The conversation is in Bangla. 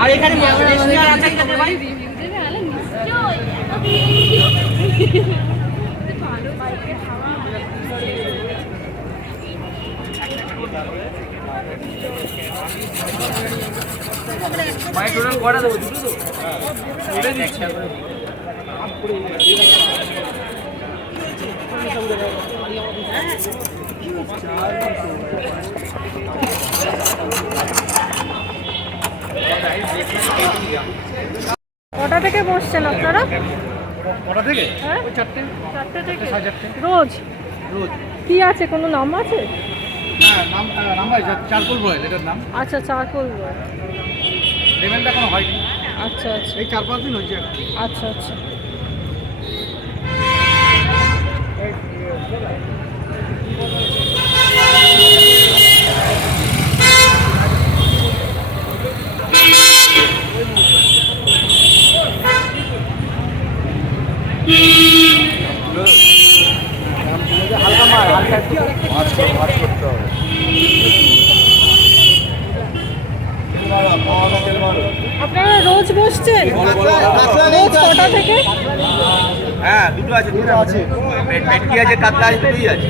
আর এখানে ভাই টোটাল কটা দেবো দুটো তো এটা দিচ্ছি কটা থেকে বসছেন আপনারা? কটা থেকে? হ্যাঁ? চারটে। চারটে থেকে। রোজ? রোজ। কি আছে? কোনো নাম আছে? নাম নাম চারকোল রয়েল এটার নাম। আচ্ছা চারকোল। পেমেন্ট এখনও হয়নি। আচ্ছা আচ্ছা। এই চার পাঁচ দিন হয়েছে আচ্ছা আচ্ছা। আচ্ছা আপনারা রোজ বসছেন? রোজ কটা থেকে? হ্যাঁ দুটো আছে দুটো আছে। ভেটকি আছে কাতলা আছে দুটোই আছে।